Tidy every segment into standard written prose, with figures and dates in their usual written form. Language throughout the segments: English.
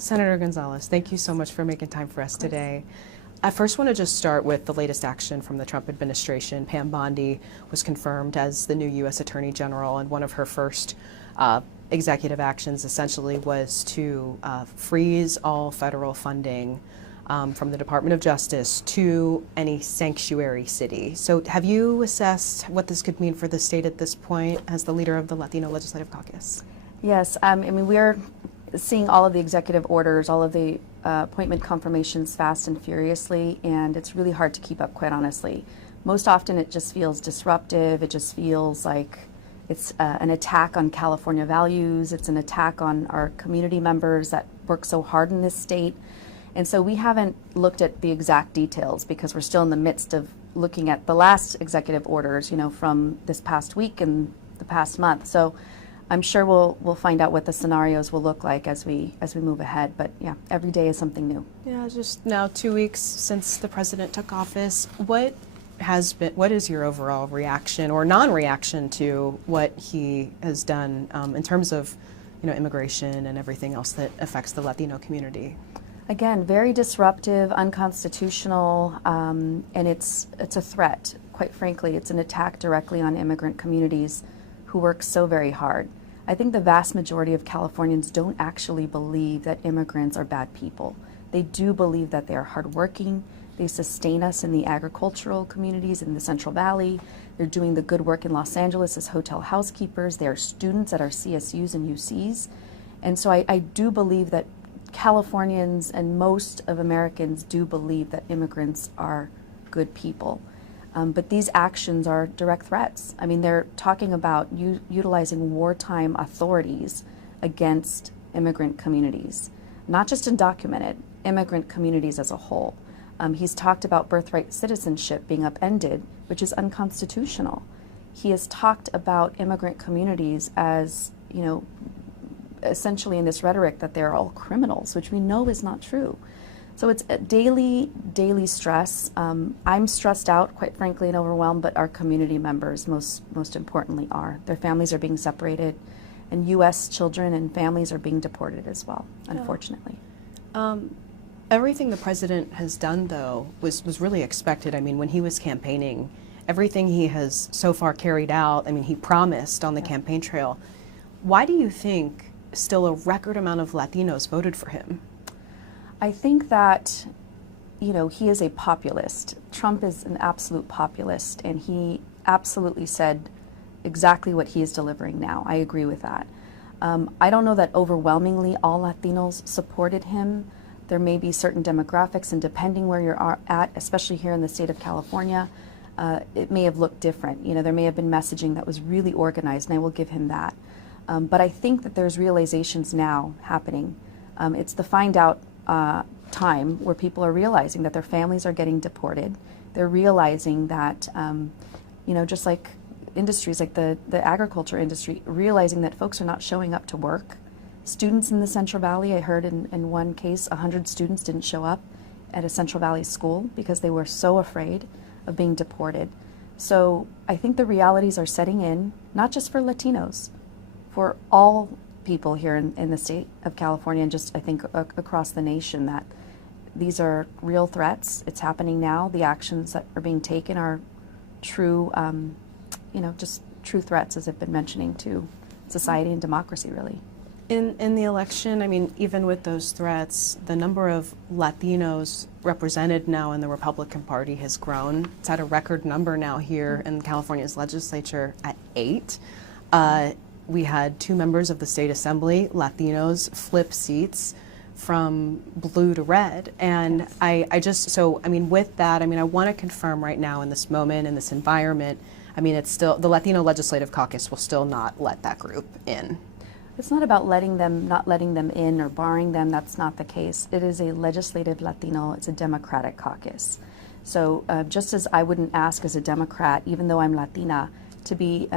Senator Gonzalez, thank you so much for making time for us today. I first want to just start with the latest action from the Trump administration. Pam Bondi was confirmed as the new U.S. Attorney General, and one of her first executive actions essentially was to freeze all federal funding from the Department of Justice to any sanctuary city. So have you assessed what this could mean for the state at this point as the leader of the Latino Legislative Caucus? Yes, I mean, we're seeing all of the executive orders, all of the appointment confirmations fast and furiously, and it's really hard to keep up, quite honestly. Most often it just feels disruptive. It just feels like it's an attack on California values. It's an attack on our community members that work so hard in this state. And so we haven't looked at the exact details because we're still in the midst of looking at the last executive orders, you know, from this past week and the past month. So I'm sure we'll find out what the scenarios will look like as we move ahead. But yeah, every day is something new. Yeah, just now 2 weeks since the president took office. What is your overall reaction or non-reaction to what he has done in terms of, you know, immigration and everything else that affects the Latino community? Again, very disruptive, unconstitutional, and it's a threat. Quite frankly, it's an attack directly on immigrant communities who work so very hard. I think the vast majority of Californians don't actually believe that immigrants are bad people. They do believe that they are hardworking. They sustain us in the agricultural communities in the Central Valley. They're doing the good work in Los Angeles as hotel housekeepers. They are students at our CSUs and UCs. And so I do believe that Californians and most of Americans do believe that immigrants are good people. But these actions are direct threats. I mean, they're talking about utilizing wartime authorities against immigrant communities, not just undocumented, immigrant communities as a whole. He's talked about birthright citizenship being upended, which is unconstitutional. He has talked about immigrant communities as, you know, essentially in this rhetoric that they're all criminals, which we know is not true. So it's a daily stress. I'm stressed out, quite frankly, and overwhelmed, but our community members, most importantly, are. Their families are being separated, and U.S. children and families are being deported as well, unfortunately. Everything the president has done, though, was really expected. I mean, when he was campaigning, everything he has so far carried out, I mean, he promised on the campaign trail. Why do you think still a record amount of Latinos voted for him? I think that, you know, he is a populist. Trump is an absolute populist, and he absolutely said exactly what he is delivering now. I agree with that. I don't know that overwhelmingly all Latinos supported him. There may be certain demographics, and depending where you're at, especially here in the state of California, it may have looked different. You know, there may have been messaging that was really organized, and I will give him that. But I think that there's realizations now happening. It's the find out time where people are realizing that their families are getting deported. They're realizing that, you know, just like industries like the agriculture industry, realizing that folks are not showing up to work. Students in the Central Valley, I heard in one case, 100 students didn't show up at a Central Valley school because they were so afraid of being deported. So I think the realities are setting in, not just for Latinos, for all people here in the state of California, and just I think across the nation, that these are real threats. It's happening now. The actions that are being taken are true, you know, just true threats, as I've been mentioning, to society and democracy, really. In the election, I mean, even with those threats, the number of Latinos represented now in the Republican Party has grown. It's at a record number now here in California's legislature at 8. We had 2 members of the state assembly, Latinos, flip seats from blue to red. And I mean, with that, I mean, I want to confirm right now in this moment, in this environment, I mean, it's still, the Latino Legislative Caucus will still not let that group in. It's not about not letting them in or barring them. That's not the case. It is a legislative Latino, it's a Democratic caucus. So just as I wouldn't ask as a Democrat, even though I'm Latina, to be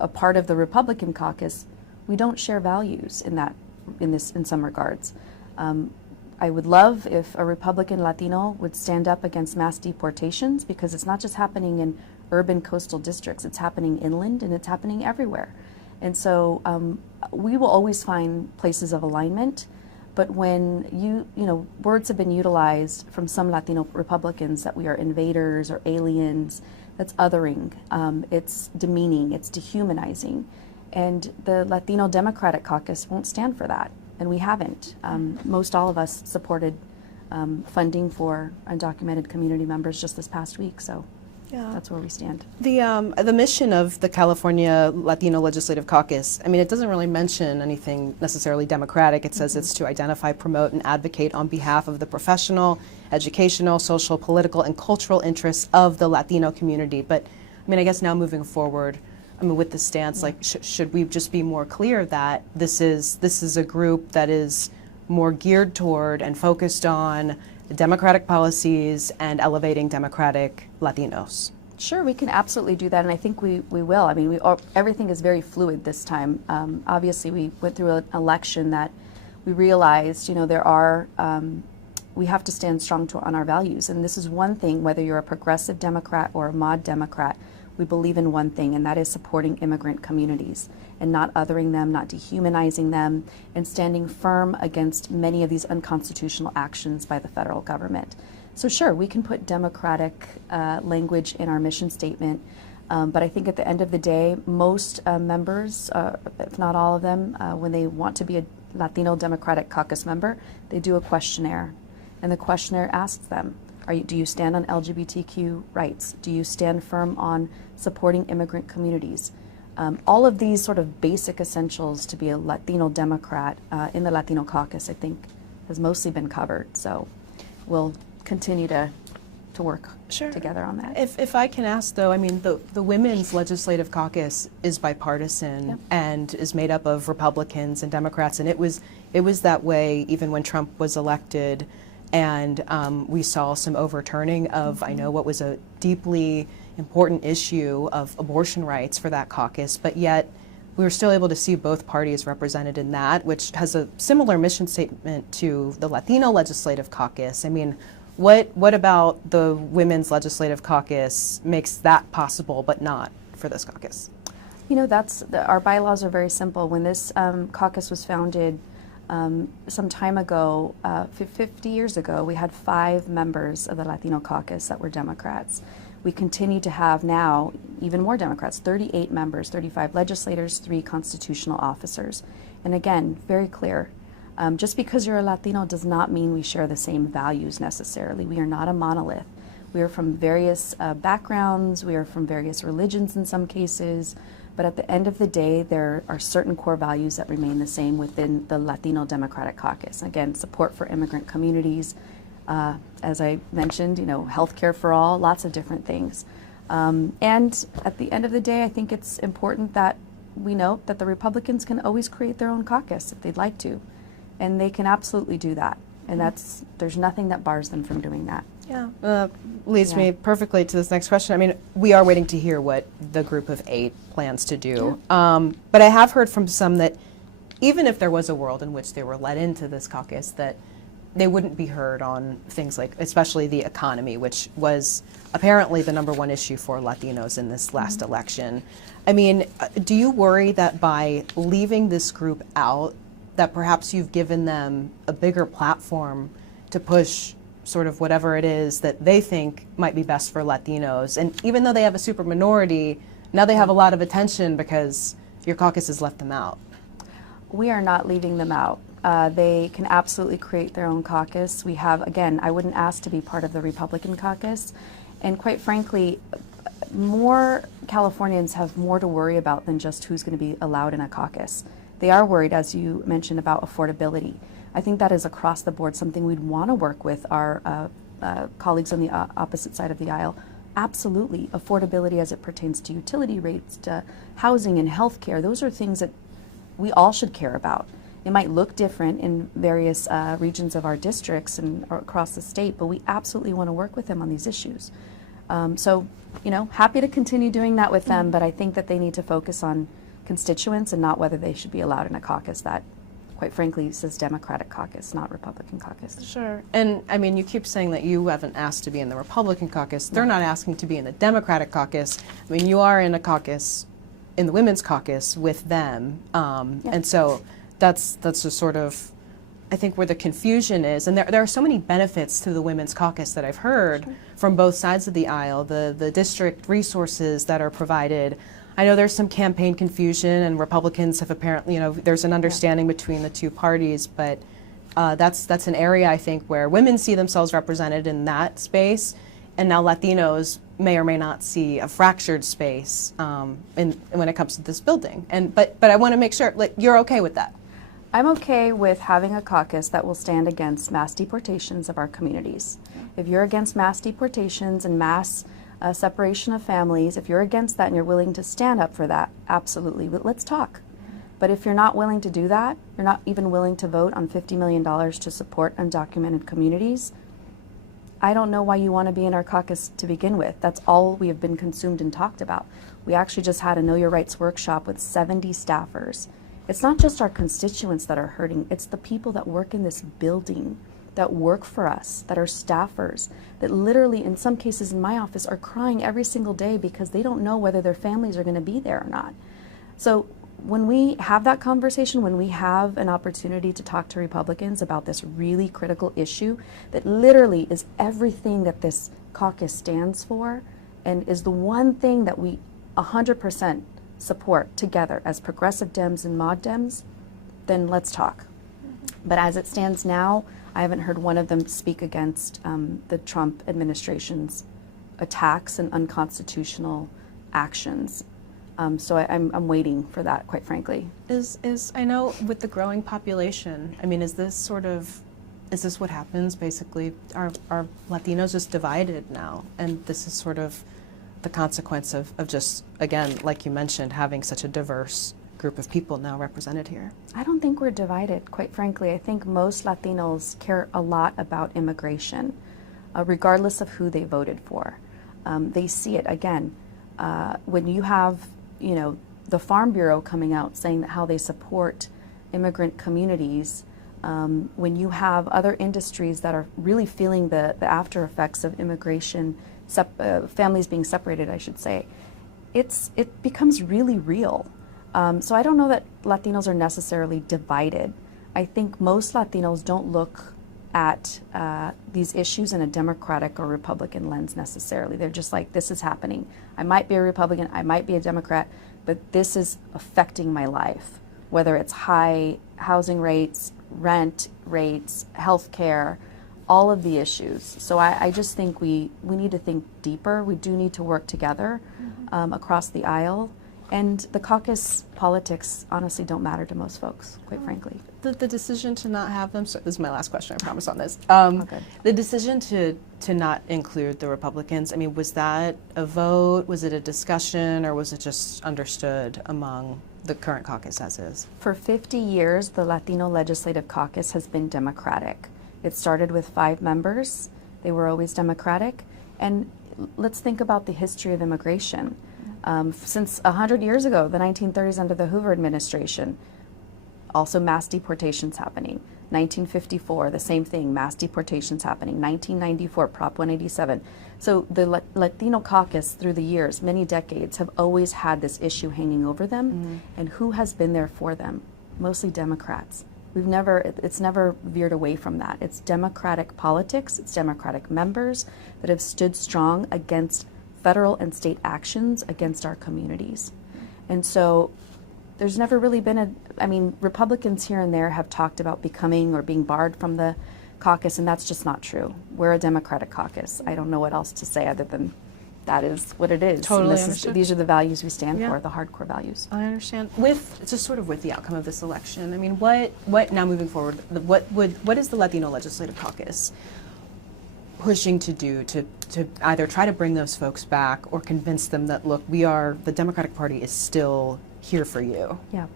a part of the Republican caucus, we don't share values in some regards. I would love if a Republican Latino would stand up against mass deportations, because it's not just happening in urban coastal districts, it's happening inland and it's happening everywhere. And so we will always find places of alignment. But when words have been utilized from some Latino Republicans that we are invaders or aliens, that's othering, it's demeaning, it's dehumanizing. And the Latino Democratic Caucus won't stand for that, and we haven't. Most all of us supported funding for undocumented community members just this past week, so that's where we stand. The mission of the California Latino Legislative Caucus, I mean, it doesn't really mention anything necessarily democratic. It says it's to identify, promote, and advocate on behalf of the professional, educational, social, political, and cultural interests of the Latino community. But, I mean, I guess now moving forward, I mean, with the stance, like, should we just be more clear that this is a group that is more geared toward and focused on democratic policies and elevating democratic Latinos? Sure, we can absolutely do that, and I think we will. I mean, everything is very fluid this time. Obviously, we went through an election that we realized, we have to stand strong on our values, and this is one thing, whether you're a progressive Democrat or a mod Democrat, we believe in one thing, and that is supporting immigrant communities and not othering them, not dehumanizing them, and standing firm against many of these unconstitutional actions by the federal government. So sure, we can put democratic language in our mission statement, but I think at the end of the day, most members, if not all of them, when they want to be a Latino Democratic Caucus member, they do a questionnaire, and the questionnaire asks them, do you stand on LGBTQ rights? Do you stand firm on supporting immigrant communities? All of these sort of basic essentials to be a Latino Democrat in the Latino Caucus, I think, has mostly been covered. So we'll continue to work together on that. If I can ask, though, I mean, the Women's Legislative Caucus is bipartisan and is made up of Republicans and Democrats, and it was that way even when Trump was elected. And we saw some overturning of, I know, what was a deeply important issue of abortion rights for that caucus, but yet we were still able to see both parties represented in that, which has a similar mission statement to the Latino Legislative Caucus. I mean, what about the Women's Legislative Caucus makes that possible, but not for this caucus? Our bylaws are very simple. When this caucus was founded, some time ago, 50 years ago, we had 5 members of the Latino Caucus that were Democrats. We continue to have now even more Democrats, 38 members, 35 legislators, 3 constitutional officers. And again, very clear, just because you're a Latino does not mean we share the same values necessarily. We are not a monolith. We are from various backgrounds, we are from various religions in some cases, but at the end of the day, there are certain core values that remain the same within the Latino Democratic Caucus. Again, support for immigrant communities, as I mentioned, healthcare for all, lots of different things. And at the end of the day, I think it's important that we note that the Republicans can always create their own caucus if they'd like to, and they can absolutely do that. And there's nothing that bars them from doing that. Yeah, leads me perfectly to this next question. I mean, we are waiting to hear what the group of 8 plans to do. But I have heard from some that even if there was a world in which they were let into this caucus, that they wouldn't be heard on things like, especially the economy, which was apparently the #1 issue for Latinos in this last election. I mean, do you worry that by leaving this group out, that perhaps you've given them a bigger platform to push sort of whatever it is that they think might be best for Latinos? And even though they have a super minority, now they have a lot of attention because your caucus has left them out. We are not leaving them out. They can absolutely create their own caucus. We have, again, I wouldn't ask to be part of the Republican caucus. And quite frankly, more Californians have more to worry about than just who's going to be allowed in a caucus. They are worried, as you mentioned, about affordability. I think that is across the board something we'd want to work with our colleagues on the opposite side of the aisle. Absolutely. Affordability as it pertains to utility rates, to housing and health care. Those are things that we all should care about. It might look different in various regions of our districts and or across the state, but we absolutely want to work with them on these issues. So, happy to continue doing that with them, but I think that they need to focus on constituents and not whether they should be allowed in a caucus that, quite frankly, says Democratic caucus, not Republican caucus. Sure. And I mean, you keep saying that you haven't asked to be in the Republican caucus. They're not asking to be in the Democratic caucus. I mean, you are in a caucus, in the Women's Caucus with them. And so that's a sort of I think where the confusion is, and there are so many benefits to the Women's Caucus that I've heard from both sides of the aisle, the district resources that are provided. I know there's some campaign confusion, and Republicans have apparently, there's an understanding between the two parties, but that's an area, I think, where women see themselves represented in that space, and now Latinos may or may not see a fractured space when it comes to this building. But I want to make sure, you're okay with that. I'm okay with having a caucus that will stand against mass deportations of our communities. If you're against mass deportations and mass separation of families, if you're against that and you're willing to stand up for that, absolutely, but let's talk. But if you're not willing to do that, you're not even willing to vote on $50 million to support undocumented communities, I don't know why you want to be in our caucus to begin with. That's all we have been consumed and talked about. We actually just had a Know Your Rights workshop with 70 staffers. It's not just our constituents that are hurting, it's the people that work in this building, that work for us, that are staffers, that literally in some cases in my office are crying every single day because they don't know whether their families are going to be there or not. So when we have that conversation, when we have an opportunity to talk to Republicans about this really critical issue that literally is everything that this caucus stands for and is the one thing that we 100% support together as progressive Dems and mod Dems, then let's talk. But as it stands now, I haven't heard one of them speak against the Trump administration's attacks and unconstitutional actions. So I'm waiting for that, quite frankly. I know with the growing population, I mean, is this what happens basically? Are Latinos just divided now? And this is sort of the consequence of just, again, like you mentioned, having such a diverse group of people now represented here. I don't think we're divided, quite frankly. I think most Latinos care a lot about immigration, regardless of who they voted for. They see it, again, when you have the Farm Bureau coming out saying that how they support immigrant communities, when you have other industries that are really feeling the after effects of immigration, families being separated, I should say, it becomes really real. So I don't know that Latinos are necessarily divided. I think most Latinos don't look at these issues in a Democratic or Republican lens necessarily. They're just like, this is happening. I might be a Republican, I might be a Democrat, but this is affecting my life, whether it's high housing rates, rent rates, health care, all of the issues. So I just think we need to think deeper. We do need to work together across the aisle. And the caucus politics honestly don't matter to most folks, quite frankly. The decision to not have them, so this is my last question, I promise on this. Okay. The decision to not include the Republicans, I mean, was that a vote, was it a discussion, or was it just understood among the current caucus as is? For 50 years, the Latino Legislative Caucus has been Democratic. It started with 5 members. They were always Democratic. And let's think about the history of immigration. Since 100 years ago, the 1930s under the Hoover administration, also mass deportations happening. 1954, the same thing, mass deportations happening. 1994, Prop 187. So the Latino caucus through the years, many decades, have always had this issue hanging over them. And who has been there for them? Mostly Democrats. It's never veered away from that. It's Democratic politics, it's Democratic members that have stood strong against federal and state actions against our communities. And so there's never really been Republicans here and there have talked about becoming or being barred from the caucus, and that's just not true. We're a Democratic caucus. I don't know what else to say other than that is what it is. Totally understood. These are the values we stand for, the hardcore values. I understand. With the outcome of this election, I mean, what now moving forward, what is the Latino Legislative Caucus pushing to do to either try to bring those folks back or convince them that, look, the Democratic Party is still here for you? Yeah.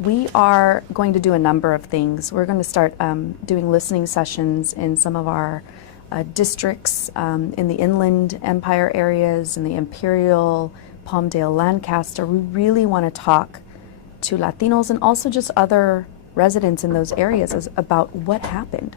We are going to do a number of things. We're going to start doing listening sessions in some of our districts in the Inland Empire areas, in the Imperial, Palmdale, Lancaster. We really want to talk to Latinos and also just other residents in those areas about what happened.